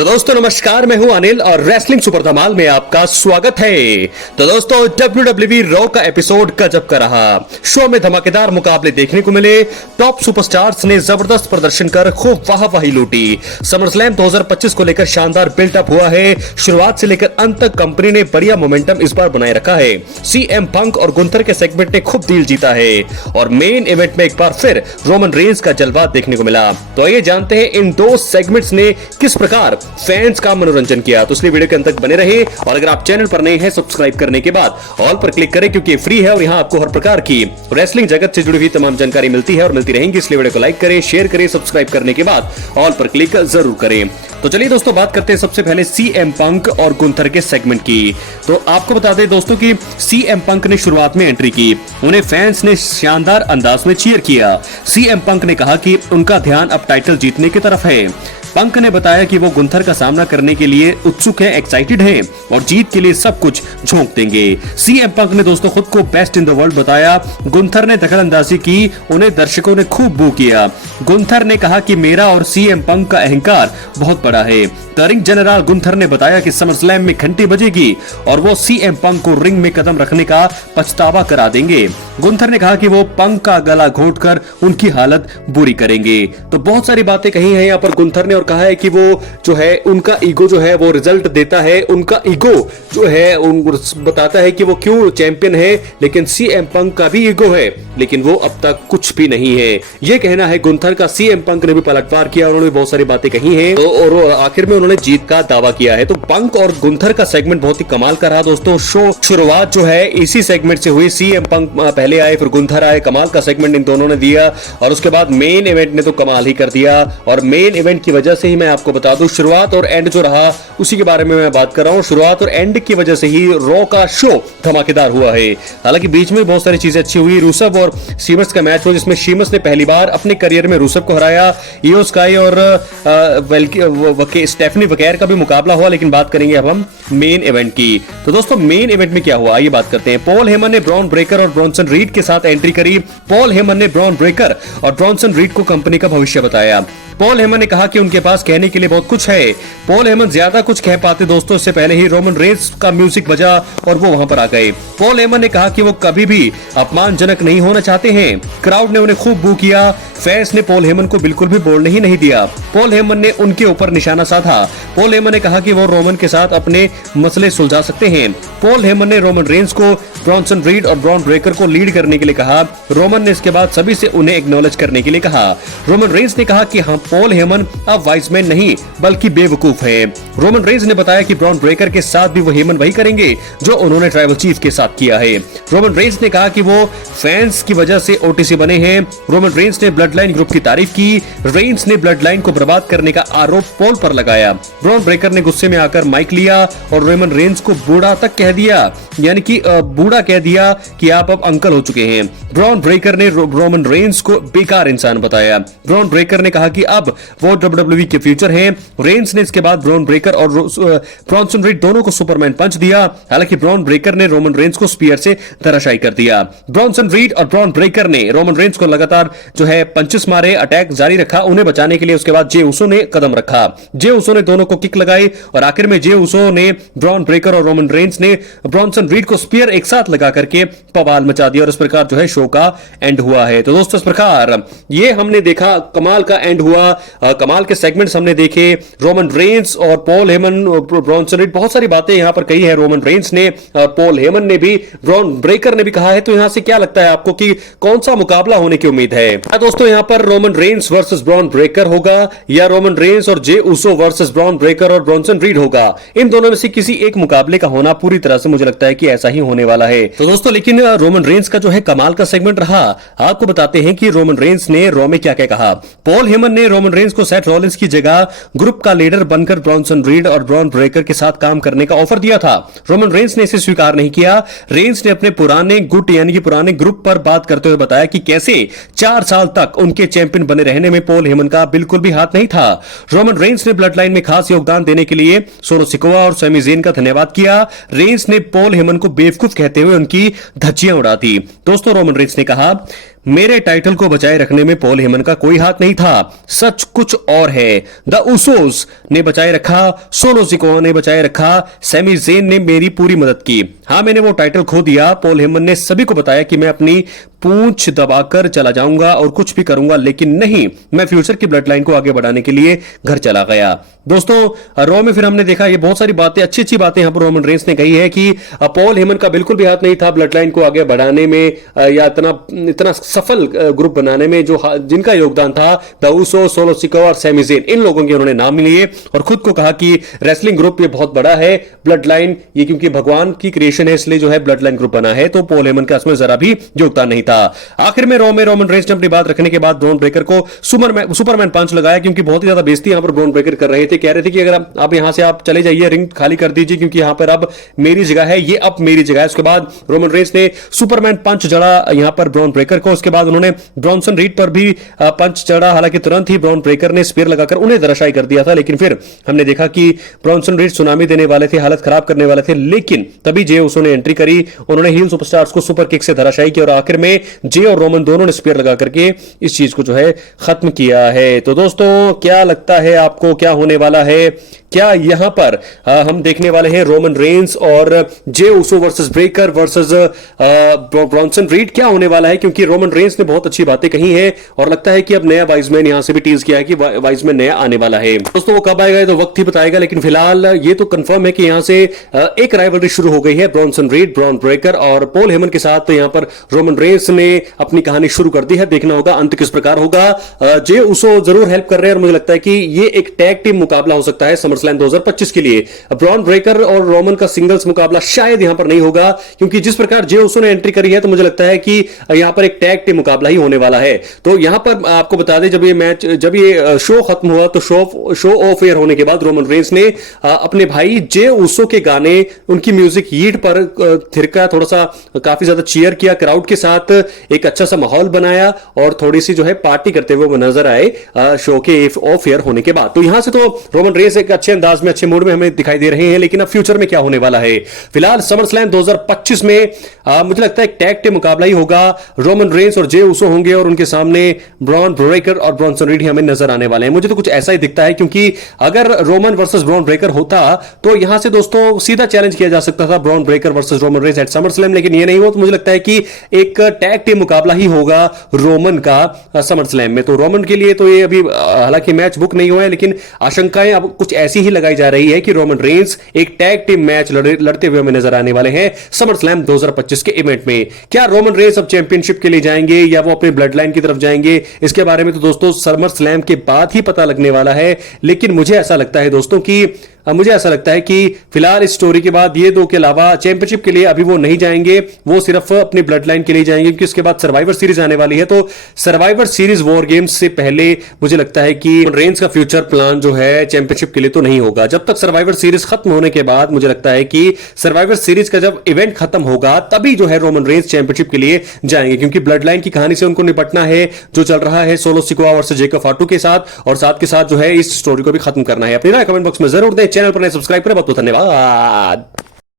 तो दोस्तों नमस्कार, मैं हूं अनिल और रेसलिंग सुपर धमाल में आपका स्वागत है। तो दोस्तों WWE रॉ का एपिसोड गजब का रहा। शो में धमाकेदार मुकाबले देखने को मिले। टॉप सुपरस्टार्स ने जबरदस्त प्रदर्शन कर खूब वाहवाही लूटी। समरस्लैम 2025 को लेकर शानदार बिल्डअप हुआ है। शुरुआत से लेकर अंत तक कंपनी ने बढ़िया मोमेंटम इस बार बनाए रखा है। CM पंक और गुंथर के सेगमेंट ने खूब दिल जीता है और मेन इवेंट में एक बार फिर रोमन रेंस का जलवा देखने को मिला। तो आइए जानते हैं इन दो सेगमेंट्स ने किस प्रकार फैंस का मनोरंजन किया। तो इसलिए वीडियो के अंत तक बने रहे और अगर आप चैनल पर नए हैं सब्सक्राइब करने के बाद ऑल पर क्लिक करें, क्योंकि फ्री है और यहाँ आपको हर प्रकार की रेसलिंग जगत से जुड़ी हुई तमाम जानकारी मिलती है और मिलती रहेंगी। इसलिए वीडियो को लाइक करें, शेयर करें, सब्सक्राइब करने के बाद ऑल पर क्लिक जरूर करें। तो चलिए दोस्तों बात करते हैं सबसे पहले CM पंक और गुंथर के सेगमेंट की। तो आपको बता दें दोस्तों कि CM पंक ने शुरुआत में एंट्री की, उन्हें फैंस ने शानदार अंदाज में चीयर किया। CM पंक ने कहा कि उनका ध्यान अब टाइटल जीतने की तरफ है। पंक ने बताया कि वो गुंथर का सामना करने के लिए उत्सुक है, एक्साइटेड है और जीत के लिए सब कुछ झोंक देंगे। CM पंक ने दोस्तों खुद को बेस्ट इन द वर्ल्ड बताया। गुंथर ने दखलंदाजी की, उन्हें दर्शकों ने खूब बू किया। गुंथर ने कहा कि मेरा और CM पंक का अहंकार बहुत बड़ा है। रिंग जनरल गुंथर ने बताया कि समरस्लैम में घंटी बजेगी और वो CM पंक को रिंग में कदम रखने का पछतावा करा देंगे। गुंथर ने कहा कि वो पंक का गला घोंटकर उनकी हालत बुरी करेंगे। तो बहुत सारी बातें कही हैं यहाँ पर गुंथर ने और कहा है कि वो जो है उनका ईगो जो है वो रिजल्ट देता है। उनका ईगो जो है बताता है कि वो क्यों चैंपियन है, लेकिन CM पंक का भी ईगो है, लेकिन वो अब तक कुछ भी नहीं है। ये कहना है गुंथर का। CM पंक ने भी पलटवार किया, उन्होंने बहुत सारी बातें कही हैं तो और आखिर में उन्होंने जीत का दावा किया है। तो पंक और गुंथर का सेगमेंट बहुत ही कमाल का रहा दोस्तों। शो शुरुआत जो है इसी सेगमेंट से हुई। CM पंक पहले आए, फिर गुंथर आए। कमाल का सेगमेंट इन दोनों ने दिया और उसके बाद मेन इवेंट ने तो कमाल ही कर दिया। और मेन इवेंट की वजह से ही मैं आपको बता दूं, शुरुआत और एंड जो रहा उसी के बारे में मैं बात कर रहा हूं। शुरुआत और एंड की वजह से ही रॉ का शो धमाकेदार हुआ है। हालांकि बीच में बहुत सारी चीजें अच्छी हुई। रूसेव और शीमस का मैच हुआ, जिसमें शीमस ने पहली बार अपने करियर में रूसेव को हराया। इयो स्काई और स्टेफनी वकेर का भी मुकाबला हुआ, लेकिन बात करेंगे अब हम मेन इवेंट की। तो दोस्तों मेन इवेंट में क्या हुआ आइए बात करते हैं। पॉल हेमन ने ब्रॉन ब्रेकर और ब्रॉन्सन रीड के साथ एंट्री करी। पॉल हेमन ने ब्रॉन ब्रेकर और ब्रॉन्सन रीड को कंपनी का भविष्य बताया। पॉल हेमन ने कहा कि उनके पास कहने के लिए बहुत कुछ है। पॉल हेमन ज्यादा कुछ कह पाते दोस्तों, इससे पहले ही रोमन रेंस का म्यूजिक बजा और वो वहां पर आ गए। पॉल हेमन ने कहा कि वो कभी भी अपमानजनक नहीं होना चाहते हैं। क्राउड ने उन्हें खूब बू किया। फैंस ने पॉल हेमन को बिल्कुल भी बोलने ही नहीं दिया। पॉल हेमन ने उनके ऊपर निशाना साधा। पॉल हेमन ने कहा कि वो रोमन के साथ अपने मसले सुलझा सकते हैं। पॉल हेमन ने रोमन रेंस को, ब्रॉन्सन रीड और ब्रॉन ब्रेकर को लीड करने के लिए कहा। रोमन ने इसके बाद सभी से उन्हें एक्नॉलेज करने के लिए कहा। रोमन रेंस ने कहा कि हाँ, पॉल हेमन अब वाइजमैन नहीं बल्कि बेवकूफ है। रोमन रेंस ने बताया कि ब्रॉन ब्रेकर के साथ भी वो हेमन वही करेंगे जो उन्होंने ट्राइबल चीफ के साथ किया है। रोमन रेंस ने कहा कि वो फैंस की वजह से OTC बने हैं। रोमन रेंस ने ब्लड लाइन ग्रुप की तारीफ की। रेंस ने ब्लड लाइन को बर्बाद करने का आरोप पॉल पर लगाया। ब्रॉन ब्रेकर ने गुस्से में आकर माइक लिया और रोमन रेंस को बूढ़ा तक कह दिया, यानी कि बूढ़ा कह दिया कि आप अब अंकल हो चुके हैं। ब्रॉन ब्रेकर ने रोमन रेंस को बेकार इंसान बताया। ब्रॉन ब्रेकर ने कहा कि अब वो WWE के फ्यूचर हैं। रेंस ने इसके बाद ब्रॉन ब्रेकर और ब्रॉन्सन रीड दोनों को सुपरमैन पंच दिया। हालांकि ब्रॉन ब्रेकर ने रोमन रेंस को स्पीयर से धराशायी कर दिया। ब्रॉन्सन रीड और ब्रॉन ब्रेकर ने रोमन रेंस को लगातार जो है पंचेस मारे, अटैक जारी रखा उन्हें बचाने के लिए। उसके बाद जे उसो ने कदम रखा। जे उसो ने दोनों को किक लगाई और आखिर में जे उसो ने, ब्रॉन ब्रेकर और रोमन रेंस ने ब्रॉन्सन रीड को स्पीयर एक साथ लगा करके बवाल मचा दिया और इस प्रकार जो है शो का एंड हुआ है। तो दोस्तों इस प्रकार ये हमने देखा, कमाल का एंड हुआ। कमाल के सेगमेंट्स हमने देखे। रोमन रेंस और पॉल हेमन, ब्रॉन्सन रीड, बहुत सारी बातें यहां पर कही है रोमन रेंस ने, पॉल हेमन ने भी, ब्रॉन ब्रेकर ने भी कहा है। तो यहां से क्या लगता है आपको कि कौन सा मुकाबला होने की उम्मीद है? दोस्तों यहां पर Roman Reigns versus Bron Breakker होगा या रोमन रेंस और Jey Uso versus Bron Breakker और ब्रॉन्सन रीड होगा? इन दोनों में से किसी एक मुकाबले का होना पूरी तरह से मुझे लगता है कि ऐसा ही होने वाला है। तो दोस्तों लेकिन रोमन रेंस का जो है कमाल का सेगमेंट रहा। आपको बताते हैं कि रोमन रेंस ने रॉ में क्या क्या कहा। पॉल हेमन ने रोमन रेंस को सेथ रॉलिंस की जगह ग्रुप का लीडर बनकर ब्रॉन्सन रीड और ब्रॉन ब्रेकर के साथ काम करने का ऑफर दिया था। रोमन रेंस ने इसे स्वीकार नहीं किया। रेंस ने अपने पुराने गुट यानी कि पुराने ग्रुप पर बात करते हुए बताया कि कैसे 4 साल तक उनके चैंपियन बने रहने में पॉल हेमन का बिल्कुल भी हाथ नहीं था। रोमन रेंस ने ब्लड लाइन में खास योगदान देने के लिए सोनो सिकोवा और सैमी ज़ेन का धन्यवाद किया। रेंस ने पॉल हेमन को बेवकूफ कहते हुए उनकी धज्जियां उड़ा दी। दोस्तों रोमन रेंस ने कहा मेरे टाइटल को बचाए रखने में पॉल हेमन का कोई हाथ नहीं था, सच कुछ और है। द उसोस ने बचाए रखा, सोलो सिकोआ ने बचाए रखा, सैमी ज़ेन ने मेरी पूरी मदद की। हाँ, मैंने वो टाइटल खो दिया। पॉल हेमन ने सभी को बताया कि मैं अपनी पूंछ दबाकर चला जाऊंगा और कुछ भी करूंगा, लेकिन नहीं, मैं फ्यूचर की ब्लड लाइन को आगे बढ़ाने के लिए घर चला गया। दोस्तों, रॉ में फिर हमने देखा ये बहुत सारी बातें, अच्छी अच्छी बातें यहां पर रोमन रेंस ने कही है कि पॉल हेमन का बिल्कुल भी हाथ नहीं था ब्लड लाइन को आगे बढ़ाने में या इतना सफल ग्रुप बनाने में। जो जिनका योगदान था द उसो, सोलो सिकोआ और सैमी ज़ेन, इन लोगों के उन्होंने नाम लिए और खुद को कहा कि रेसलिंग ग्रुप ये बहुत बड़ा है, ब्लड लाइन ये क्योंकि भगवान की क्रिएशन है इसलिए जो है ब्लड लाइन ग्रुप बना है। तो पॉल हेमन का इसमें जरा भी योगदान नहीं था। आखिर में रॉ में रोमन रेंस ने अपनी बात रखने के बाद ब्रॉन ब्रेकर को सुपरमैन पंच लगाया, क्योंकि बहुत ही ज्यादा बेइज्जती यहां पर ब्रॉन ब्रेकर कर रहे थे। कह रहे थे कि अगर आप यहां से आप चले जाइए, रिंग खाली कर दीजिए, क्योंकि यहां पर अब मेरी जगह है, ये अब मेरी जगह है। उसके बाद रोमन रेंस ने सुपरमैन पंच जड़ा यहां पर ब्रॉन ब्रेकर को। उसके बाद उन्होंने ब्रॉन्सन रीड पर भी पंच चढ़ा, हालांकि तुरंत ही ब्रॉन ब्रेकर ने स्पीयर लगाकर उन्हें धराशायी कर दिया था। लेकिन फिर हमने देखा कि ब्रॉन्सन रीड सुनामी देने वाले थे, हालत खराब करने वाले थे, लेकिन तभी जे उसो ने एंट्री करी। उन्होंने हील सुपरस्टार्स को सुपर किक से धराशायी किया और आखिर में जे और रोमन दोनों ने स्पीयर लगा करके इस चीज को जो है खत्म किया है। तो दोस्तों, क्या लगता है आपको, क्या होने वाला है? क्या यहां पर हम देखने वाले हैं रोमन रेंस और Jey Uso versus Breakker versus Bronson Reed? क्या होने वाला है? क्योंकि रोमन रेंस ने बहुत अच्छी बातें कही हैं और लगता है कि अब नया वाइजमैन यहां से भी टीज किया है कि वाइजमैन नया आने वाला है। दोस्तों, वो कब आएगा तो वक्त ही बताएगा, लेकिन फिलहाल ये तो कंफर्म है कि यहां से एक राइवलरी शुरू हो गई है ब्रॉन्सन रीड, ब्रॉन ब्रेकर और पॉल हेमन के साथ। तो यहां पर रोमन रेंस ने अपनी कहानी शुरू कर दी है, देखना होगा अंत किस प्रकार होगा। जे उसो जरूर हेल्प कर रहे हैं और मुझे लगता है कि ये एक टैग टीम मुकाबला हो सकता है समरस्लैम 2025 के लिए। ब्रॉन ब्रेकर और रोमन का सिंगल्स मुकाबला शायद यहां पर नहीं होगा, क्योंकि जिस प्रकार जे उसो ने एंट्री करी है तो मुझे लगता है कि यहां पर एक टैग टीम मुकाबला ही होने वाला है। तो यहां पर आपको बता दें, जब ये शो खत्म हुआ तो शो ऑफ एयर होने के बाद रोमन रेंस ने अपने भाई जे उसो के गाने, उनकी म्यूजिक हीट पर थिरका, थोड़ा सा काफी ज्यादा चीयर किया, क्राउड के साथ एक अच्छा सा माहौल बनाया और थोड़ी सी जो है पार्टी करते हुए वो नजर आए शो के ऑफ एयर होने के बाद। तो यहां से तो रोमन रेंस एक अच्छे अंदाज में, अच्छे मूड में हमें दिखाई दे रहे हैं। लेकिन अब फ्यूचर में क्या होने वाला है? फिलहाल समरस्लैम 2025 में मुझे लगता है एक टैग टीम मुकाबला ही होगा। रोमन रेंस और जे उसो होंगे और उनके सामने ब्रॉन ब्रेकर और ब्रॉन्सन रीड हमें नजर आने वाले हैं। मुझे तो कुछ ऐसा ही दिखता है, क्योंकि अगर रोमन वर्सेस ब्रॉन ब्रेकर होता तो यहां से दोस्तों सीधा चैलेंज किया जा सकता था Bron Breakker versus Roman Reigns at SummerSlam, लेकिन ये नहीं हुआ। तो मुझे लगता है कि एक टैग टीम मुकाबला ही होगा रोमन का समरस्लैम में। तो रोमन के लिए तो ये अभी हालांकि मैच बुक नहीं हुआ है, लेकिन आशंकाएं अब कुछ ऐसी ही लगाई जा रही है कि रोमन रेंस एक टैग टीम मैच लड़ते हुए हमें नजर आने वाले हैं समरस्लैम 2025 के इवेंट में। क्या रोमन रेंस अब चैंपियनशिप के लिए जाएंगे या वो अपने ब्लड लाइन की तरफ जाएंगे? इसके बारे में तो दोस्तों समरस्लैम के बाद ही पता लगने वाला है। लेकिन मुझे ऐसा लगता है दोस्तों कि फिलहाल इस स्टोरी के बाद ये दो के अलावा चैंपियनशिप के लिए अभी वो नहीं जाएंगे, वो सिर्फ अपनी ब्लड लाइन के लिए जाएंगे, क्योंकि उसके बाद सर्वाइवर सीरीज आने वाली है। तो सर्वाइवर सीरीज वॉर गेम्स से पहले मुझे लगता है कि रेंस का फ्यूचर प्लान जो है चैंपियनशिप के लिए तो नहीं होगा। जब तक सर्वाइवर सीरीज खत्म होने के बाद मुझे लगता है कि सर्वाइवर सीरीज का जब इवेंट खत्म होगा तभी जो है रोमन रेंस चैंपियनशिप के लिए जाएंगे, क्योंकि ब्लड लाइन की कहानी से उनको निपटना है जो चल रहा है सोलो सिकोआ वर्सेस जेकब फाटू के साथ, और साथ के साथ जो है इस स्टोरी को भी खत्म करना है। अपनी राय कमेंट बॉक्स में जरूर दें, चैनल पर सब्सक्राइब करें। बहुत बहुत धन्यवाद।